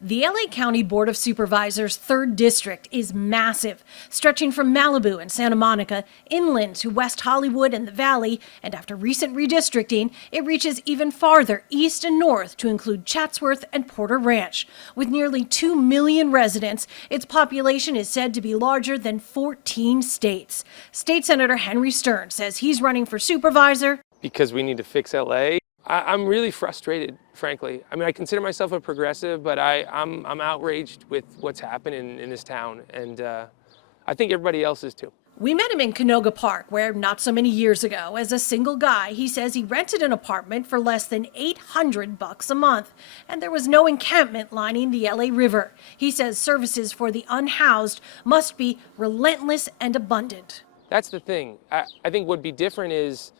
The LA County Board of Supervisors' 3rd District is massive, stretching from Malibu and Santa Monica inland to West Hollywood and the Valley, and after recent redistricting, it reaches even farther east and north to include Chatsworth and Porter Ranch. With nearly 2 million residents, its population is said to be larger than 14 states. State Senator Henry Stern says he's running for supervisor because we need to fix LA. I'm really frustrated, frankly. I mean, I consider myself a progressive, but I'm outraged with what's happened in this town, and I think everybody else is too. We met him in Canoga Park, where not so many years ago, as a single guy, he says he rented an apartment for less than $800 a month, and there was no encampment lining the LA River. He says services for the unhoused must be relentless and abundant. That's the thing. I think what'd be different is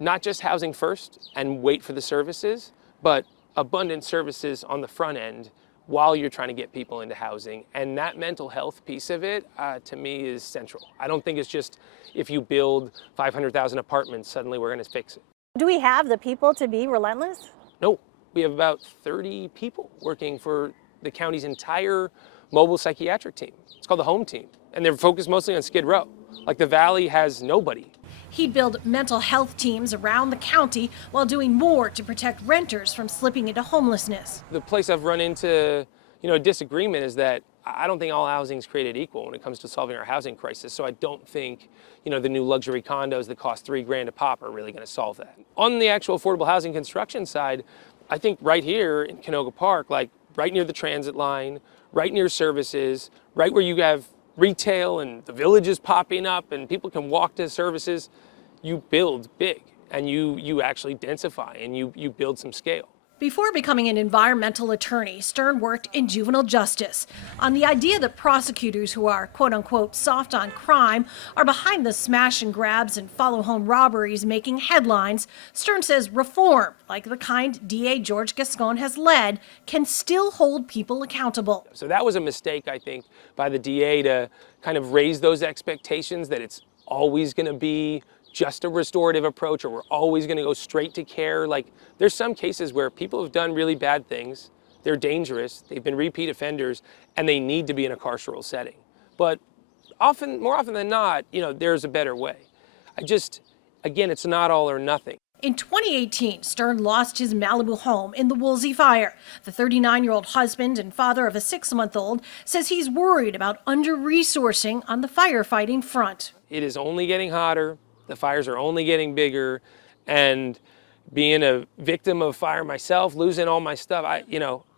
not just housing first and wait for the services, but abundant services on the front end while you're trying to get people into housing. And that mental health piece of it, to me, is central. I don't think it's just if you build 500,000 apartments, suddenly we're going to fix it. Do we have the people to be relentless? No, we have about 30 people working for the county's entire mobile psychiatric team. It's called the Home Team, and they're focused mostly on Skid Row. Like the Valley has nobody. He'd build mental health teams around the county while doing more to protect renters from slipping into homelessness. The place I've run into, a disagreement is that I don't think all housing is created equal when it comes to solving our housing crisis. So I don't think, the new luxury condos that cost $3,000 a pop are really going to solve that. On the actual affordable housing construction side, I think right here in Canoga Park, like right near the transit line, right near services, right where you have retail and the villages popping up and people can walk to services, you build big and you actually densify and you build some scale. Before becoming an environmental attorney, Stern worked in juvenile justice on the idea that prosecutors who are quote-unquote soft on crime are behind the smash and grabs and follow-home robberies making headlines. Stern says reform, like the kind DA George Gascon has led, can still hold people accountable. So that was a mistake, I think, by the DA to kind of raise those expectations that it's always going to be just a restorative approach or we're always going to go straight to care. Like there's some cases where people have done really bad things, they're dangerous, they've been repeat offenders, and they need to be in a carceral setting. But more often than not, there's a better way. Again, it's not all or nothing. In 2018, Stern lost his Malibu home in the Woolsey fire. The 39-year-old husband and father of a 6-month-old says he's worried about under-resourcing on the firefighting front. It is only getting hotter. The fires are only getting bigger, and being a victim of fire myself, losing all my stuff,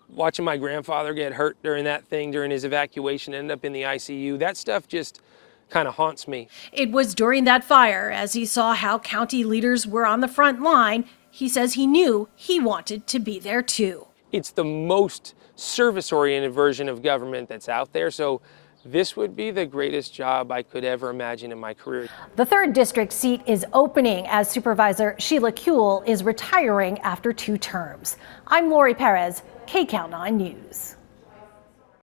watching my grandfather get hurt during his evacuation, end up in the ICU, that stuff just kind of haunts me. It was during that fire, as he saw how county leaders were on the front line, he says he knew he wanted to be there too. It's the most service-oriented version of government that's out there, so this would be the greatest job I could ever imagine in my career. The 3rd District seat is opening as Supervisor Sheila Kuehl is retiring after 2 terms. I'm Lori Perez, KCAL 9 News.